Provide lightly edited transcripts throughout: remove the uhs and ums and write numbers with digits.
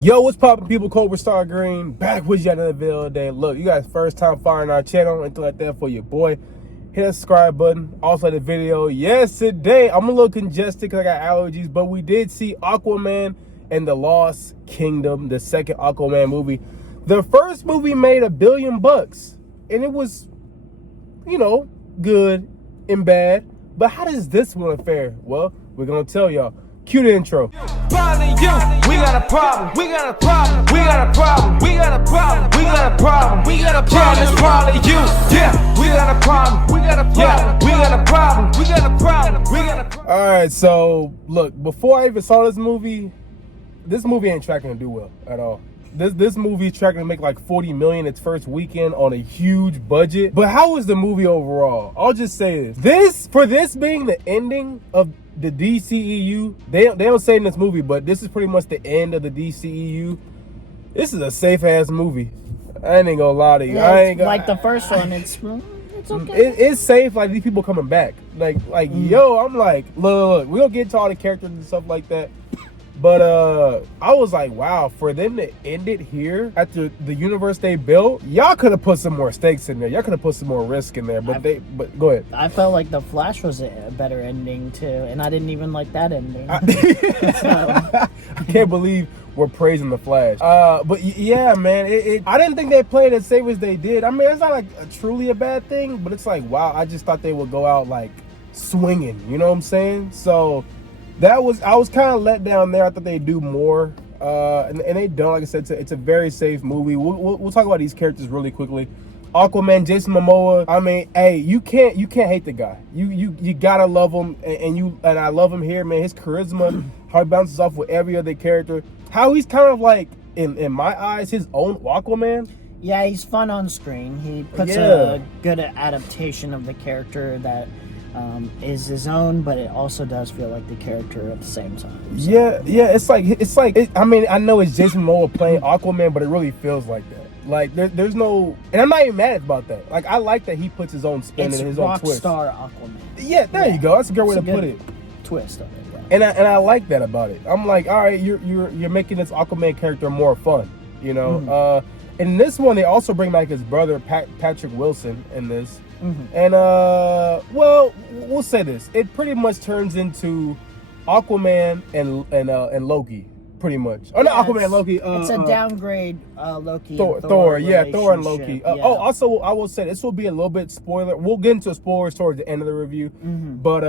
Yo, what's poppin', people? Cobra Star Green back with you another video today. Look, you guys first time following our channel, anything like that for your boy, hit that subscribe button. Also the video yesterday, I'm a little congested because I got allergies, but we did see Aquaman and the Lost Kingdom, the second Aquaman movie. The first movie made $1 billion, and it was, you know, good and bad. But how does this one fare? Well, we're gonna tell y'all. Cue the intro. Probably you. We got a problem. We got a problem. We got a problem. We got a problem. We got a problem. We got a problem. It's probably you. Yeah. We got a problem. We got a problem. We got a problem. We got a problem. We got a problem. All right, so look, before I even saw this movie ain't tracking to do well at all. This movie is tracking to make like 40 million its first weekend on a huge budget. But how was the movie overall? I'll just say this. For this being the ending of the DCEU, they don't say in this movie, but this is pretty much the end of the DCEU. This is a safe ass movie. I ain't gonna lie to you. Yeah, I ain't gonna, like the first one, it's okay. It's safe. Like these people coming back. Yo, I'm like, look, we don't get to all the characters and stuff like that. But I was like, wow, for them to end it here after the universe they built, y'all could have put some more stakes in there. Y'all could have put some more risk in there. But go ahead. I felt like the Flash was a better ending too, and I didn't even like that ending. I can't believe we're praising the Flash. But yeah, man, I didn't think they played as safe as they did. I mean, it's not like truly a bad thing, but it's like, wow, I just thought they would go out like swinging. You know what I'm saying? So. I was kind of let down there. I thought they'd do more, and they don't. Like I said, it's a very safe movie. We'll talk about these characters really quickly. Aquaman, Jason Momoa. I mean, hey, you can't hate the guy. You gotta love him, and I love him here, man. His charisma, how he bounces off with every other character. How he's kind of like, in my eyes, his own Aquaman. Yeah, he's fun on screen. He puts a good adaptation of the character that is his own, but it also does feel like the character at the same time. So. Yeah. It's like. I mean, I know it's Jason Momoa playing Aquaman, but it really feels like that. Like there's no, and I'm not even mad about that. Like I like that he puts his own spin and his own twist. Rockstar Aquaman. Yeah, there you go. That's a good way to put it. Twist of it. Yeah. And I like that about it. I'm like, all right, you're making this Aquaman character more fun. You know. Mm-hmm. In this one, they also bring back his brother Patrick Wilson in this. Mm-hmm. And well, we'll say this: it pretty much turns into Aquaman and Loki, pretty much. Oh, not Aquaman and Loki. It's a downgrade Loki. Thor, yeah, Thor and Loki. Yeah. Oh, also, I will say this will be a little bit spoiler. We'll get into spoilers towards the end of the review. Mm-hmm. But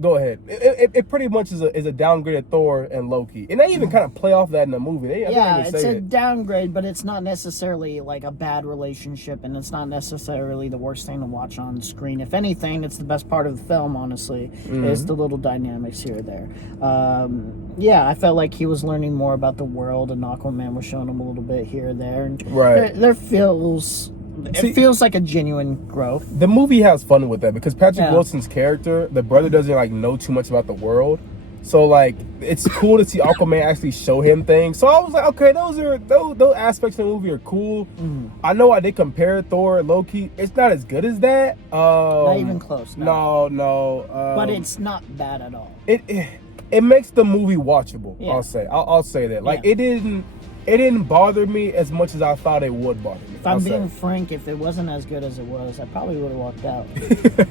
go ahead. It pretty much is a downgraded Thor and Loki, and they even kind of play off that in the movie. It's a downgrade, but it's not necessarily like a bad relationship, and it's not necessarily the worst thing to watch on screen. If anything, it's the best part of the film. Honestly, is the little dynamics here or there. Yeah, I felt like he was learning more about the world, and Aquaman was showing him a little bit here or there. And right. It feels like a genuine growth. The movie has fun with that because Patrick Wilson's character, the brother, doesn't like know too much about the world. So like it's cool to see Aquaman actually show him things. So I was like, okay, those aspects of the movie are cool. I know why they compare Thor and Loki. It's not as good as that. Not even close. No. But it's not bad at all. It makes the movie watchable. Yeah. I'll say that. Like it didn't bother me as much as I thought it would bother me. If I'm being frank, if it wasn't as good as it was, I probably would have walked out.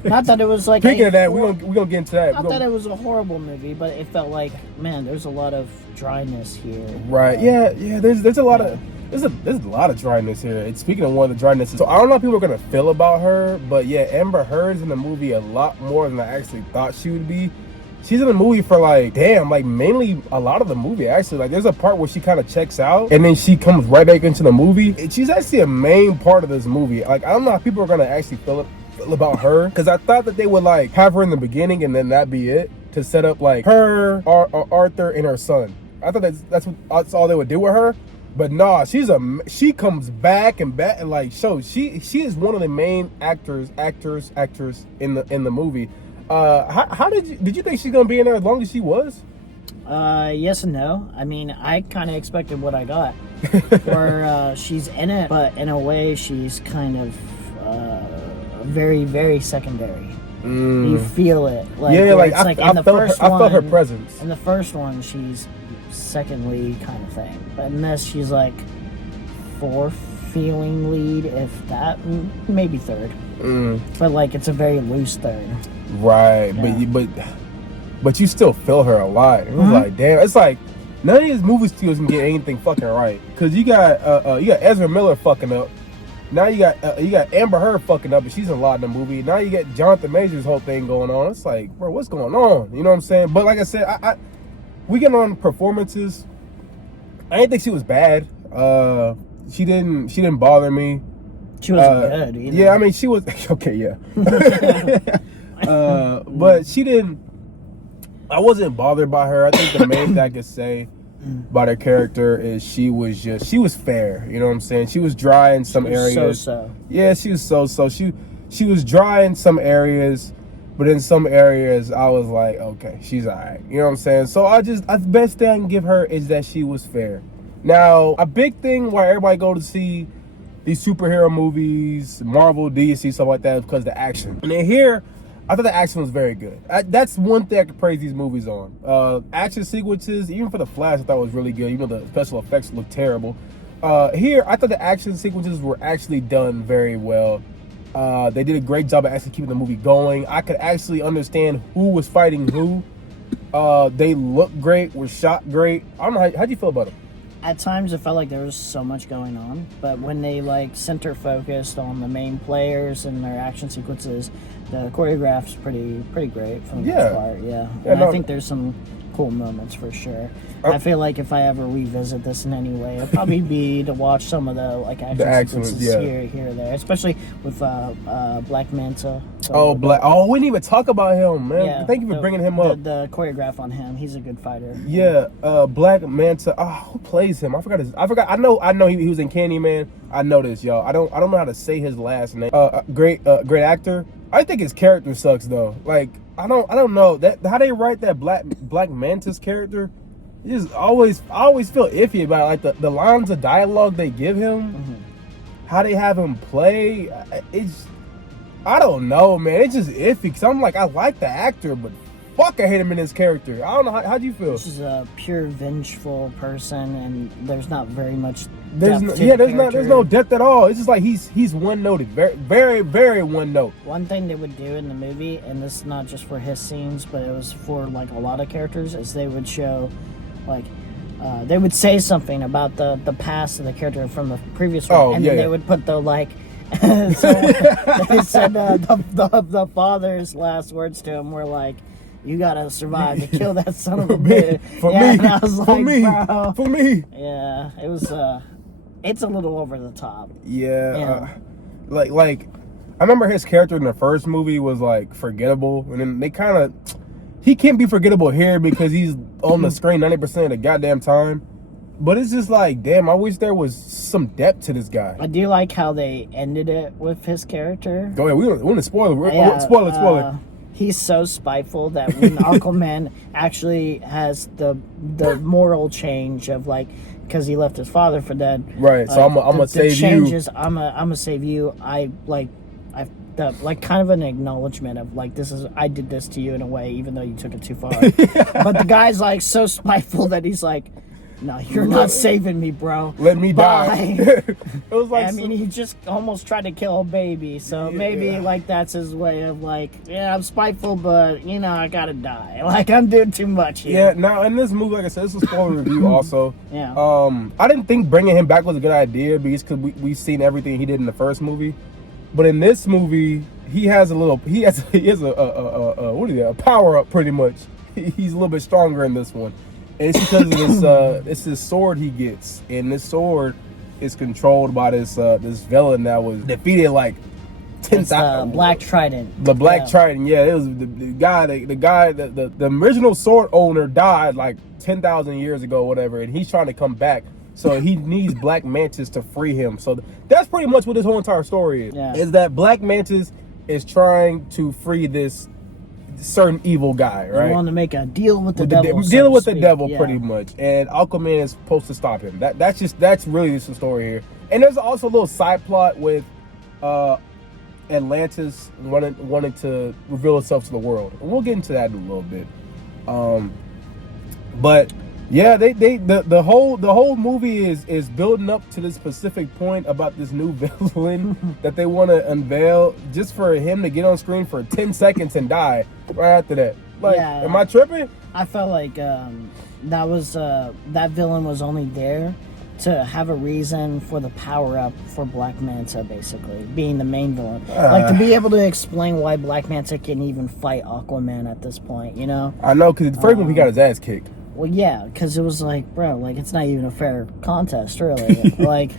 Not that it was like. Speaking of that, we're gonna get into that. Not that it was a horrible movie, but it felt like, man, there's a lot of dryness here. Right? Yeah. There's a lot of. There's a lot of dryness here. And speaking of one of the dryness, so I don't know how people are gonna feel about her, but yeah, Amber Heard's in the movie a lot more than I actually thought she would be. She's in the movie for mainly a lot of the movie actually. Like there's a part where she kind of checks out and then she comes right back into the movie. She's actually a main part of this movie. Like I don't know how people are gonna actually feel about her, because I thought that they would like have her in the beginning and then that be it to set up like her, Arthur, and her son. I thought that's all they would do with her. But nah, she comes back and like she is one of the main actors in the movie. How did you think she's gonna be in there as long as she was? Yes and no. I mean, I kind of expected what I got. Where she's in it, but in a way she's kind of very, very secondary. You feel it. Like, yeah, like it's I felt her presence. In the first one, she's second lead kind of thing. But in this, she's like fourth feeling lead, if that, maybe third. But like it's a very loose third. Right, Yeah. but you still feel her a lot. It was like, damn, it's like none of these movie studios can get anything fucking right. Cause you got Ezra Miller fucking up. Now you got Amber Heard fucking up, and she's in a lot in the movie. Now you get Jonathan Majors' whole thing going on. It's like, bro, what's going on? You know what I'm saying? But like I said, we get on performances. I didn't think she was bad. She didn't bother me. She wasn't good either. Yeah, I mean she was okay. Yeah, but she didn't. I wasn't bothered by her. I think the main thing I could say about her character is she was fair. You know what I'm saying? She was dry in some areas. So. Yeah, she was so. She was dry in some areas, but in some areas I was like, okay, she's alright. You know what I'm saying? So the best thing I can give her is that she was fair. Now, a big thing why everybody go to see these superhero movies, Marvel, DC, stuff like that, is because of the action. And then here, I thought the action was very good. That's one thing I could praise these movies on. Action sequences, even for the Flash, I thought was really good. Even though the special effects looked terrible. Here, I thought the action sequences were actually done very well. They did a great job of actually keeping the movie going. I could actually understand who was fighting who. They looked great, were shot great. I don't know, how'd you feel about them? At times, it felt like there was so much going on, but when they like center focused on the main players and their action sequences, the choreograph's pretty great for the most part. Yeah, and I think there's some cool moments for sure. I feel like if I ever revisit this in any way, it'll probably be to watch some of the like action sequences here or there, especially with Black Manta. So, we didn't even talk about him, man. Yeah, thank you for bringing him up. The choreograph on him, he's a good fighter. Yeah, Black Manta. Who plays him? I forgot. I know he was in Candyman. I know this, y'all. I don't know how to say his last name. Great actor. I think his character sucks though. Like I don't know that how they write that Black Manta's character. I always feel iffy about it. Like the lines of dialogue they give him, how they have him play. I don't know, man. It's just iffy because I'm like I like the actor, but fuck, I hate him in his character. I don't know how do you feel? This is a pure vengeful person, and there's not very much. There's no depth at all. It's just like he's one noted, very very very one note. One thing they would do in the movie, and this is not just for his scenes, but it was for like a lot of characters, is they would show, like, they would say something about the past of the character from the previous one, and then they would put the like. So they said the father's last words to him were like, "You gotta survive to kill that son of a bitch." For me, and I was like, bro. For me. Yeah, it was. It's a little over the top. Yeah. Like I remember his character in the first movie was like forgettable, and then they kind of he can't be forgettable here because he's on the screen 90% of the goddamn time. But it's just like, damn, I wish there was some depth to this guy. I do like how they ended it with his character. Go ahead, we want to spoil it. Spoil it. He's so spiteful that when Aquaman actually has the moral change of like, because he left his father for dead. Right. So I'm gonna save changes, you. I'm gonna save you. I kind of an acknowledgement of like, I did this to you in a way, even though you took it too far. But the guy's like so spiteful that he's like, no, you're not saving me, bro. Let me die. It was like, I mean, he just almost tried to kill a baby, so maybe like that's his way of like, yeah, I'm spiteful, but you know, I gotta die. Like I'm doing too much here. Yeah. Now in this movie, like I said, this is a spoiler review also. Yeah. I didn't think bringing him back was a good idea because we've seen everything he did in the first movie, but in this movie, he has a power up pretty much. He's a little bit stronger in this one. And it's because of this sword he gets, and this sword is controlled by this villain that was defeated like 10,000. Black Trident. The Black Trident, yeah. It was the original sword owner died like 10,000 years ago, whatever, and he's trying to come back. So he needs Black Mantis to free him. So that's pretty much what this whole entire story is. Yeah. Is that Black Mantis is trying to free this certain evil guy, right? They want to make a deal with the devil. Dealing with the devil, pretty much. And Aquaman is supposed to stop him. That's really the story here. And there's also a little side plot with Atlantis wanting to reveal itself to the world. And we'll get into that in a little bit. But Yeah, the whole movie is building up to this specific point about this new villain that they want to unveil, just for him to get on screen for 10 seconds and die right after that. Like, Yeah. am I tripping? I felt like that villain was only there to have a reason for the power up for Black Manta, basically being the main villain. Like, to be able to explain why Black Manta can even fight Aquaman at this point, you know? I know, because the first one he got his ass kicked. Well, yeah, because it was like, bro, like, it's not even a fair contest, really. Like,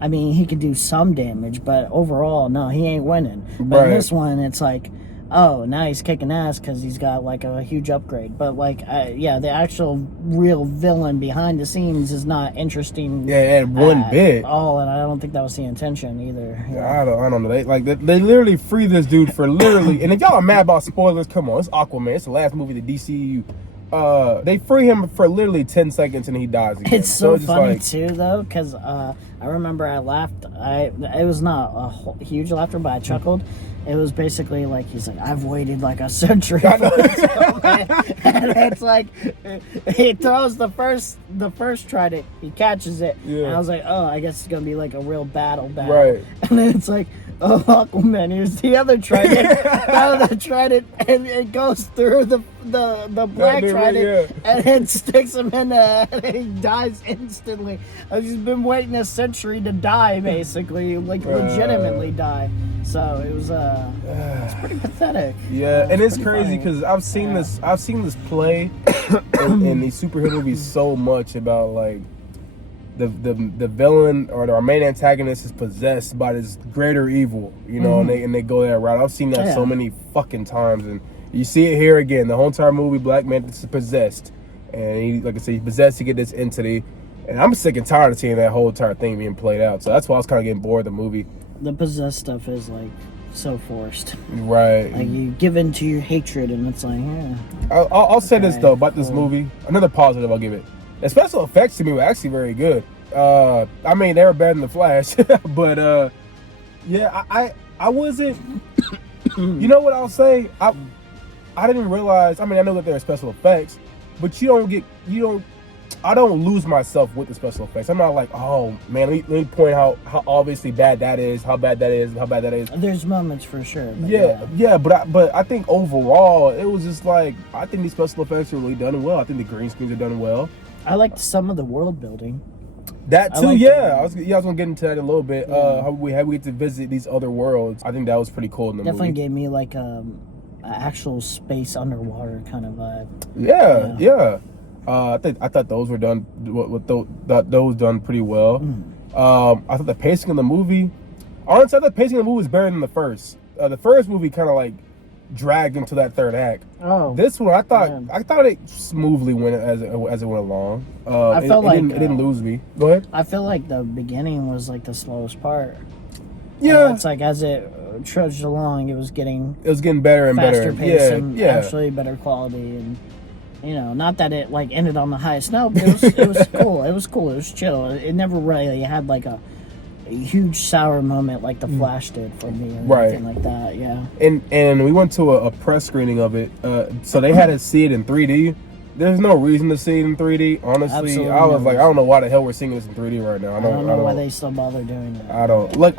I mean, he could do some damage, but overall, no, he ain't winning. But in this one, it's like, oh, now he's kicking ass because he's got, like, a huge upgrade. But, like, yeah, the actual real villain behind the scenes is not interesting. Yeah, and one bit. All, and I don't think that was the intention either. Yeah. I don't know. They literally free this dude for literally, and if y'all are mad about spoilers, come on, it's Aquaman. It's the last movie of the DCU. They free him for literally 10 seconds and he dies again. It's so it's just funny like, too, though, because I remember I laughed. It was not a huge laughter, but I chuckled. It was basically like, he's like, I've waited like a century for this moment. And it's like, he throws the first trident, he catches it, and I was like, oh, I guess it's gonna be like a real battle, right? And then it's like, oh, Aquaman, here's the other trident, the trident, and it goes through the black trident, and it sticks him in the head, and he dies instantly. I've just been waiting a century to die, basically, like legitimately die. So it was it's pretty pathetic. Yeah, and it's crazy because I've seen this play in these superhero movies so much about like the villain or our main antagonist is possessed by this greater evil, you know, and they go that route. I've seen that so many fucking times, and you see it here again. The whole entire movie, Black Manta is possessed, and he, like I said, he's possessed to get this entity. And I'm sick and tired of seeing that whole entire thing being played out. So that's why I was kind of getting bored of the movie. The possessed stuff is like so forced, right? Like you give in to your hatred, and it's like, yeah. I'll say this though about this movie. Another positive I'll give it. The special effects to me were actually very good. I mean, they were better than the Flash, but yeah, I wasn't. You know what I'll say? I didn't realize. I mean, I know that there are special effects, but I don't lose myself with the special effects. I'm not like, oh man, let me point out how obviously bad that is, how bad that is, how bad that is. There's moments for sure. But I think overall it was just like, I think these special effects are really done well. I think the green screens are done well. I liked some of the world building. That too, I was gonna get into that a little bit. How we get to visit these other worlds. I think that was pretty cool in the movie. Definitely gave me like an actual space underwater kind of vibe. Yeah. I thought those were done. Those done pretty well. I thought the pacing of the movie. Honestly, I thought the pacing of the movie was better than the first. The first movie kind of like dragged into that third act. Oh, this one I thought it smoothly went as it went along. I felt like it didn't lose me. Go ahead. I feel like the beginning was like the slowest part. Yeah, it's like as it trudged along, it was getting better and faster better. Pace and actually better quality, and you know, not that it like ended on the highest note, but it was cool. It was cool. It was chill. It never really had like a huge sour moment like the Flash did for me or anything like that. Yeah. And we went to a press screening of it, so they had us see it in 3D. There's no reason to see it in 3D. Honestly, Absolutely I was like, I don't know why the hell we're seeing this in 3D right now. I don't know why they still bother doing it. I don't look.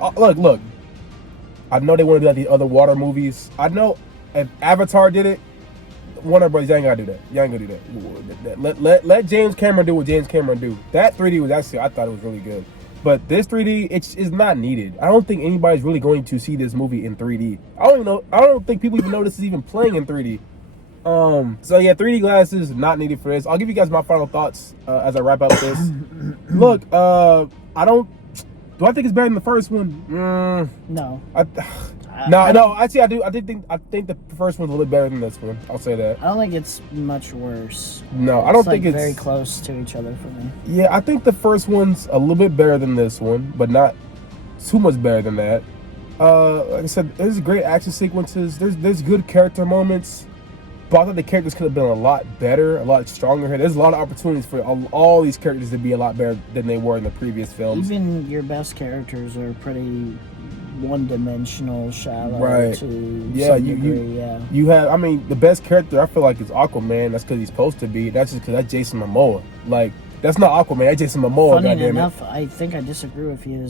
I know they want to do like the other water movies. I know if Avatar did it, Warner Bros. You ain't gotta do that. You ain't gonna do that. Let James Cameron do what James Cameron do. That 3D was actually, I thought it was really good. But this 3D, it's not needed. I don't think anybody's really going to see this movie in 3D. I don't think people even know this is even playing in 3D. So yeah, 3D glasses not needed for this. I'll give you guys my final thoughts as I wrap up this. Look, do I think it's better than the first one? No. No. Actually, I do. I think the first one's a little bit better than this one. I'll say that. I don't think it's much worse. No, I don't think it's very close to each other for me. Yeah, I think the first one's a little bit better than this one, but not too much better than that. Like I said, there's great action sequences. There's good character moments. But I thought the characters could have been a lot better, a lot stronger here. There's a lot of opportunities for all these characters to be a lot better than they were in the previous films. Even your best characters are pretty one-dimensional, shallow Right. to Yeah, some degree. Yeah. you have. I mean, the best character I feel like is Aquaman. That's because he's supposed to be. That's just because that's Jason Momoa. Like, that's not Aquaman. That's Jason Momoa. Funny Goddamn enough, I think I disagree with you.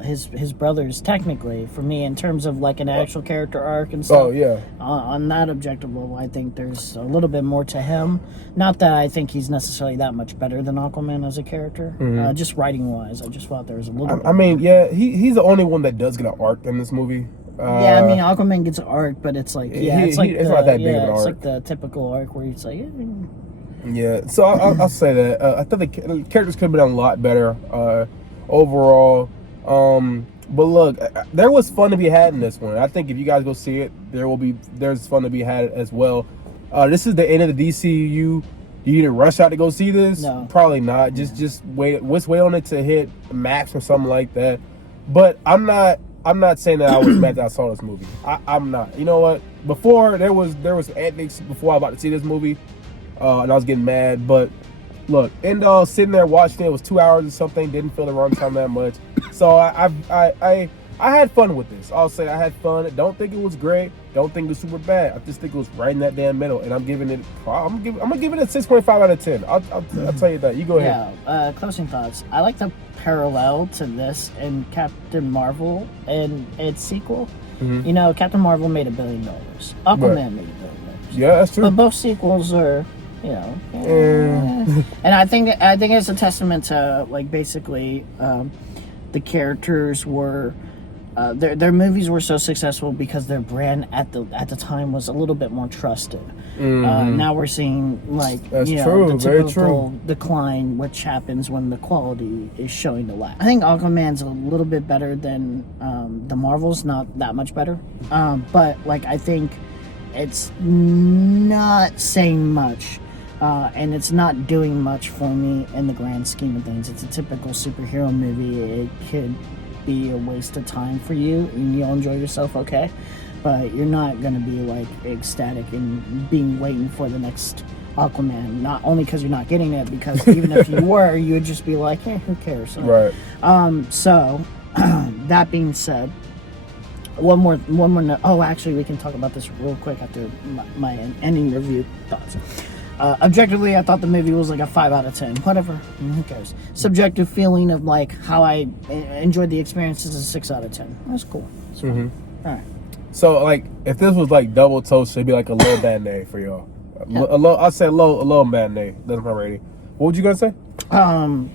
His brothers technically for me in terms of like an actual character arc and stuff. Oh yeah. On that objective level, I think there's a little bit more to him. Not that I think he's necessarily that much better than Aquaman as a character. Just writing wise, I just thought there was a little. I mean, yeah, he's the only one that does get an arc in this movie. Yeah, I mean, Aquaman gets an arc, but it's like, it's not that big of an it's arc. like the typical arc where it's like, Yeah, so I'll say that. I thought the characters could have been a lot better overall. But look, there was fun to be had in this one. I think if you guys go see it, there's fun to be had as well. This is the end of the DCU. You need to rush out to go see this? No. Probably not. Just wait. Let's wait on it to hit max or something like that. But I'm not saying that I was mad that I saw this movie. I'm not. You know what? Before there was ethics before I was about to see this movie. And I was getting mad, but look, end all sitting there watching it was 2 hours or something. Didn't feel the runtime that much, so I had fun with this. I'll say I had fun. Don't think it was great. Don't think it was super bad. I just think it was right in that damn middle, and I'm gonna give it a 6.5 out of 10. I'll tell you that. You go ahead. Yeah. Closing thoughts. I like the parallel to this and Captain Marvel and its sequel. Mm-hmm. You know, Captain Marvel made $1 billion. Aquaman Right. made $1 billion. Yeah, that's true. But both sequels are, you know, and I think it's a testament to like basically the characters were their movies were so successful because their brand at the time was a little bit more trusted. Now we're seeing like That's the true, very typical true. decline, which happens when the quality is showing the lack. I think Aquaman's a little bit better than the Marvels, not that much better, but like I think it's not saying much. And it's not doing much for me in the grand scheme of things. It's a typical superhero movie. It could be a waste of time for you, and you'll enjoy yourself, okay? But you're not going to be, like, ecstatic and waiting for the next Aquaman. Not only because you're not getting it, because even if you were, you would just be like, who cares? Right. So, that being said, one more note. Oh, actually, we can talk about this real quick after my ending review thoughts. Objectively, I thought the movie was like a 5 out of 10. Whatever, who cares? Subjective feeling of like how I enjoyed the experience is a 6 out of 10. That's cool. That's fine. All right. So like, if this was like double toast, it'd be like a low matinee for y'all. I'd say a low matinee. That's my rating. What would you gonna say?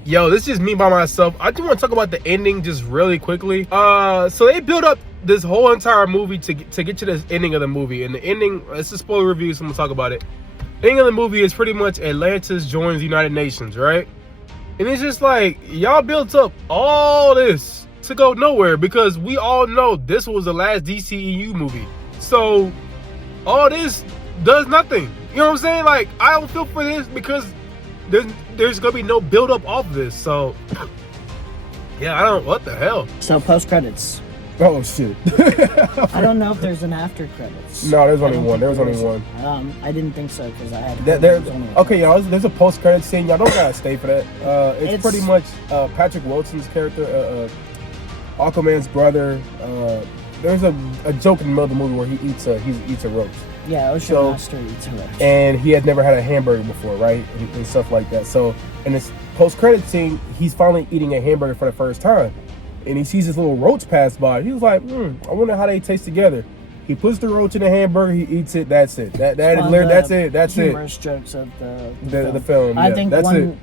Yo, this is just me by myself. I just want to talk about the ending just really quickly. So they built up this whole entire movie to get to this ending of the movie, and the ending. It's a spoiler review, so I'm gonna talk about it. The ending of the movie is pretty much Atlantis joins the United Nations, right? And it's just like, y'all built up all this to go nowhere because we all know this was the last DCEU movie. So all this does nothing. You know what I'm saying? Like, I don't feel for this because there's gonna be no build up off this. So yeah, what the hell? So post credits. Oh shit. I don't know if there's an after credits. No, there's only one. There was only one. I didn't think so because I had. Okay, y'all. There's a post credit scene. Y'all don't gotta stay for that. It's pretty much Patrick Wilson's character, Aquaman's brother. There's a joke in the middle of the movie where he eats a roach. Yeah, Ocean Master eats a roach. And he had never had a hamburger before, right? And stuff like that. So in this post credit scene, he's finally eating a hamburger for the first time. And he sees this little roach pass by. He was like, I wonder how they taste together. He puts the roach in the hamburger, he eats it, that's it. That's it. Humorous jokes of the film. I think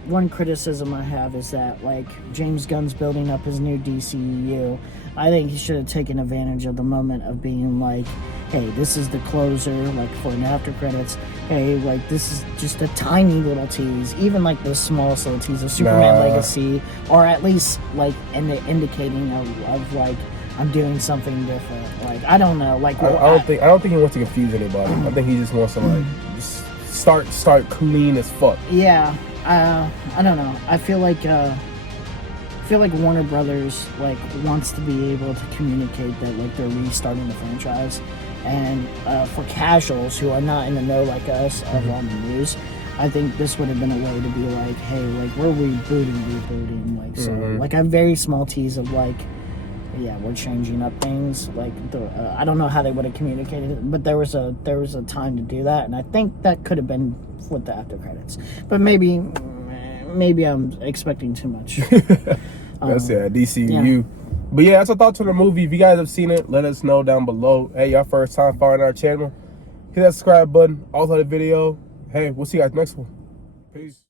one criticism I have is that, like, James Gunn's building up his new DCEU. I think he should have taken advantage of the moment of being like, hey, this is the closer, like, for an after credits. Hey, like, this is just a tiny little tease. Even, like, the smallest little tease of Superman Legacy, or at least, like, indicating of like, I'm doing something different. Like, I don't know. Like, I don't think he wants to confuse anybody. I think he just wants to like just start clean as fuck. Yeah, I don't know. I feel like Warner Brothers like wants to be able to communicate that like they're restarting the franchise, and for casuals who are not in the know like us of on the news, I think this would have been a way to be like, hey, like we're rebooting, like so, like a very small tease of like yeah, we're changing up things. Like I don't know how they would have communicated it, but there was a time to do that, and I think that could have been with the after credits. But maybe I'm expecting too much. That's DCU. Yeah. But yeah, that's our thoughts on the movie. If you guys have seen it, let us know down below. Hey, y'all first time following our channel, hit that subscribe button. Also the video. Hey, we'll see you guys next one. Peace.